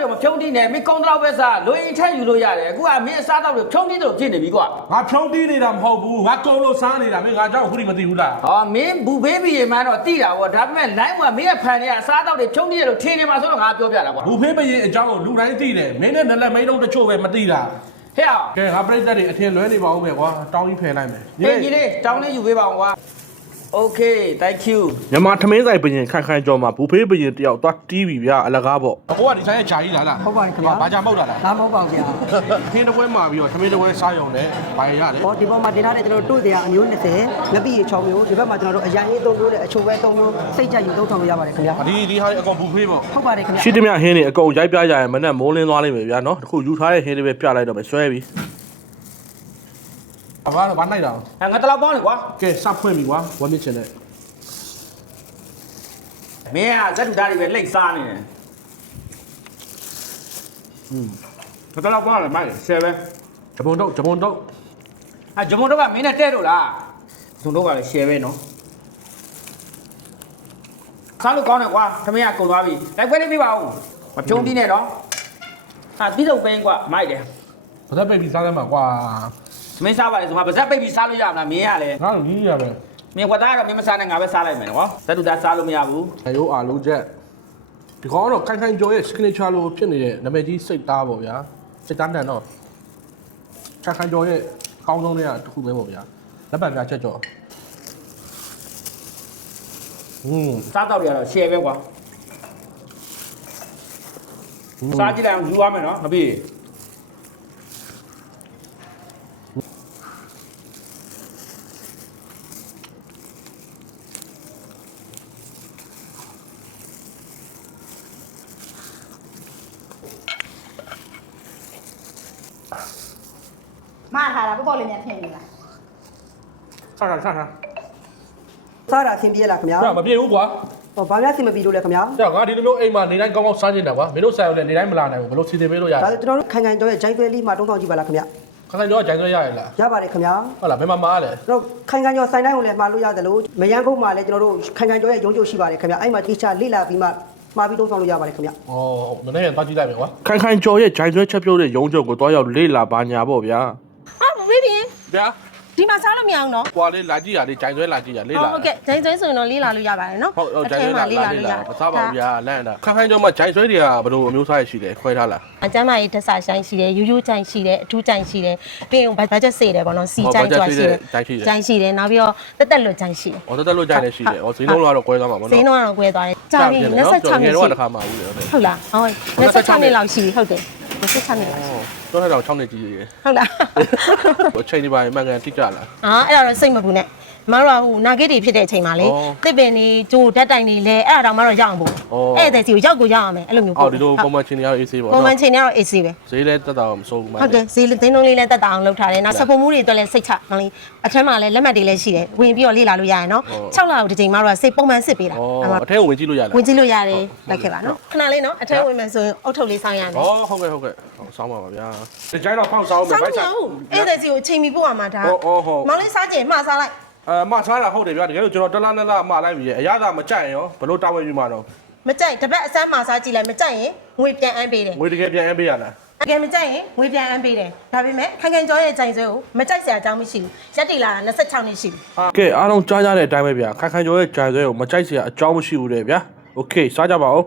တွေမဖြုံးတီးနဲ့မင်းကုန်းတော့ပဲစားလွင်ထက်ယူလို့ရတယ်အခုကမင်းအစားတော့တွေဖြုံးတီးတော့ဖြစ်နေပြီကွာငါဖြုံးတီးနေတာမဟုတ်ဘူးငါကုံလို့စားနေတာမင်းငါကြောက်ခုထိမသိဘူးလားဟောမင်းဘူဖေးပြီးရင်မှတော့တိတာဗောဒါပေမဲ့ line ကမင်းရဲ့ဖန်တွေကအစားတော့တွေဖြုံးတီးတယ်လို့ထင်နေမှာဆိုတော့ငါပြောပြတာကွာဘူဖေးပရင်အကြောင်းကိုလူတိုင်းသိတယ်မင်းနဲ့နလက်မိန်လုံးတချို့ပဲမသိတာဟဲ့အောင်ကဲငါပြိတ္တတွေအထင်လွဲနေပါဦးမယ်ကွာတောင်းကြီးဖယ်လိုက်မယ်ညီလေးတောင်းလေးယူပေးပါအောင်ကွာOkay thank you မြန်မာထမင်းဆိုင်ပရင်ခိုင်ကျော်မှာဘူဖေးပရင်တယောက်သွားတီးပြီဗျာအလကားပေါ့အကိုကဒီဆိုင်ရဲ့ဂျာကြီးလားဟုတ်ပါတယ်ခင်ဗျာဘာကြာမောက်တာလားဒါမဟုတ်ပါဘူးဗျာခင်းတစ်ပွဲမှာပြီးတော့ထမင်းတစ်ပွဲစားရုံနဲ့ဘာရရတယ်ဟောဒီပေါ်မှာတင်ထားတဲ့ကျွန်တော်တို့တရားအမျိုး20ငပိရေ6မျိုးဒီဘက်မှာကျွန်တော်တို့အရင်ရေး3မျိုးနဲ့အချိုပဲ3မျိုးစိတ်ကြယူ3ထောင်ရပါတယ်ခင်ဗျာဒီဟာအကောင်ဘူဖေးပေါ့ဟုတ်ပါတယ်ခင်ဗျာရှိသမျှဟင်းတွေအကုန်ရိုက်ပြကြရင်မနဲ့မိုးလင်းသွားလိမ့်မယ်ဗျာနော်တခုယူထားတဲ့ဟင်းတွေပဲပြလိုက်တော့မယ်ဆွဲပြီဘာနိုင်တာငါတလောက်ပေါင်းလေကွာကဲစဖွင့်ပြီကွာဝမ်းမြင့်ချင်တဲ့မင်းကဇက်တူသားတွေပဲလိတ်စားနေတယ်ဘယ်တော့ပေါင်းလဲမိုက်ဆယ်ပဲဂျပွန်တော့ဂျပွန်တော့ကမင်းနဲ့တဲ့တော့လားဂျွန်တော့ကလည်း share ပဲနော်စားလို့ကောင်းတယ်ကွာသမီးကကုန်သွားပြီလိုက်ပွဲလေးပြပါဦးမဖြုံးပြီးနဲ့နော်ဟာပြီးတော့ပင်းကွာမိုက်တယ်ဘာသာပိတ်ပြီးစားလိုက်မှာကွာမင်းစားပါလေဆိုမှပါဇက်ပိတ်ပြီးစားလို့ရမလားမင်းကလည်းငါ့ကိုကြီးရပဲမင်းကွာသားကတော့မင်းမစားနဲ့ငါပဲစားလိုက်မယ်နော်ဇက်တူသားစားလို့မရဘူးအယိုးအာလုံးချက်ဒီကောင်တော့ခိုင်ကျော်ရဲ့ signature လို့ဖြစ်နေတဲ့နာမည်ကြီးစိတ်သားပေါ့ဗျာစိတ်သားတန်တော့ခိုင်ကျော်ရဲ့အကောင်းဆုံးတွေကတစ်ခုပဲပေါ့ဗျာလက်ပတ်ပြချက်ကျော်စားတော့ရတော့ share ပဲကွာစားကြည့်လိုက်အောင်ယူရမယ်နော်မပြီးမှားထားတာပေါ့လေးများထင်နေလားစားတာအဆင်ပြေလားခင်ဗျာမပြေဘူးကွာဟောဘာများအဆင်မပြေလို့လဲခင်ဗျာငါဒီလိုမျိုးအိမ်မှာနေတိုင်းကောင်းကောင်းစားနေတာကွာမင်းတို့ဆိုင်ရောက်လဲနေတိုင်းမလာနိုင်ဘူးဘယ်လိုစီစဉ်ပေးလို့ရလဲဒါကျွန်တော်တို့ခိုင်ကျော်ရဲ့ဂျိုင်းသွဲလေးမှာတုံးဆောင်ကြည့်ပါလားခင်ဗျာခိုင်ကျော်ကဂျိုင်းသွဲရရလားရပါတယ်ခင်ဗျာဟုတ်လားဘယ်မှာမားလဲကျွန်တော်ခိုင်ကျော်ဆိုင်တိုင်းကိုလည်းမှာလို့ရတယ်လို့မယန်းခုတ်မှာလည်းကျွန်တော်တို့ခိုင်ကျော်ရဲ့ရုံးချုပ်ရှိပါတယ်ခင်ဗျာအဲ့မှာတိကျလေ့လာပြီးမှမှာပြီးတုံးဆောင်လို့ရပါတယ်ခင်ဗျာဩနည်းနည်းသွားကြည့်လိုက်မယ်ကွာခိုင်ကျော်ရဲ့ဂျိုင်းသွဲချက်ပြုတ်တဲ့ရုံးချုပ်ကိုတွားရောက်လေ့လာပါညာပေါ့ဗျာဟာမင်းပြင်ဗျာဒီမှာစားလို့မရအောင်နော်။ကွာလေးလာကြည့်ရလေးဂျိုင်ဆွဲလာကြည့်ရလေးလာ။ဟုတ်ကဲ့ဂျိုင်ဆွဲဆိုရင်တော့လေးလာလို့ရပါတယ်နော်။ဟုတ်ဂျိုင်ဆွဲလာလေးလာမစားပါဘူးဗျာလန့်တာ။ခိုင်ကျော်မှာဂျိုင်ဆွဲတွေကဘယ်လိုအမျိုးအစားရရှိလဲခွဲထားလား။အကျမ်းမကြီးတက်ဆာရှိုင်းရှိတယ်ရိုးရိုးဂျိုင်ရှိတယ်အထူးဂျိုင်ရှိတယ်ပြီးရင်ဘတ်ဂျက်စေတယ်ပေါ့နော်စီဂျိုင်ကြွားရှိတယ်ဂျိုင်ရှိတယ်နောက်ပြီးတော့တက်လွတ်ဂျိုင်ရှိတယ်။တက်လွတ်ဂျိုင်လည်းရှိတယ်။ဈေးနှုန်းကတော့ကွဲသွားမှာပေါ့နော်။ဈေးနှုန်းကတော့ကွဲသွားတယ်။ကြာပြီ26နှစ်တော့တစ်ခါမှဦးတယ်ဟုတ်လား။ဟုတ်26နှစ်လောက်ရှိပြီဟုတ်တယ်။26နှစ်လောက်တော့တော့6နှစ်ကြီးရေဟုတ်လားအချိန်ဒီပါမှန်ကန်တိကျလားအဲ့ဒါတော့စိတ်မပူနဲ့မတို့ကဟိုနာဂစ်တွေဖြစ်တဲ့အချိန်မှာလေတစ်ပင်တွေဂျိုဓာတ်တိုင်တွေလဲအဲ့ဒါတော့မတို့ရအောင်ပို့အဲ့တဲ့စီကိုရောက်ကိုရအောင်မယ်အဲ့လိုမျိုးပို့ဒီလိုပုံမှန်ချင်းတွေကတော့ AC ပေါ့ပုံမှန်ချင်းတွေကတော့ AC ပဲဈေးလဲတက်တာမစိုးဘူးဟုတ်တယ်ဈေးသိန်းလုံးလေးလဲတက်တာအောင်လုပ်ထားတယ်နောက်စပုံမှုတွေအတွက်လဲစိတ်ချကောင်းလေးအထက်မှာလဲလက်မှတ်တွေလဲရှိတယ်ဝင်ပြီးတော့လေ့လာလို့ရရင်နော်6လကိုတစ်ချိန်မှတော့စိတ်ပုံမှန်စစ်ပေးတာအထက်ကိုဝင်ကြည့်လို့ရလားဝင်ကြည့်လို့ရတယ်လိုက်ခဲ့ပါနော်ခဏလေးနော်အထက်ဝင်မယ်ဆိုရင်အုတ်ထုတ်လေးဆောင်းရမယ်ဟုတ်ကဲ့ဆောင်းပါပါဗျာဒီကြိုင်းတော့ဖောက်ဆောင်းမယ်ဗိုက်ဆောင်းအဲ့တဲ့စီကိုချိန်ပြီးပို့ရမှာဒါမောင်လေးစားကြင်မှားစားလိုက်မစားတာဟုတ်တယ်ဗျာတကယ်လို့ကျွန်တော်တလားနှစ်လားမှာလိုက်ပြီအရသာမကြိုက်ရင်ရောဘလို့တာဝန်ယူမှာတော့မကြိုက်တပတ်အစမ်းမှာစားကြည့်လိုက်မကြိုက်ရင်ငွေပြန်အမ်းပေးတယ်ငွေတကယ်ပြန်အမ်းပေးရလားတကယ်မကြိုက်ရင်ငွေပြန်အမ်းပေးတယ်ဒါပေမဲ့ခိုင်ခိုင်ကျော်ရဲ့ကြိုင်ဆွဲကိုမကြိုက်စရာအကြောင်းမရှိဘူးရက်တီလာတာ26နှစ်ရှိပြီကဲအားလုံးကြားကြတဲ့အတိုင်းပဲဗျာခိုင်ခိုင်ကျော်ရဲ့ကြိုင်ဆွဲကိုမကြိုက်စရာအကြောင်းမရှိဘူးတဲ့ဗျာโอเคစားကြပါဦး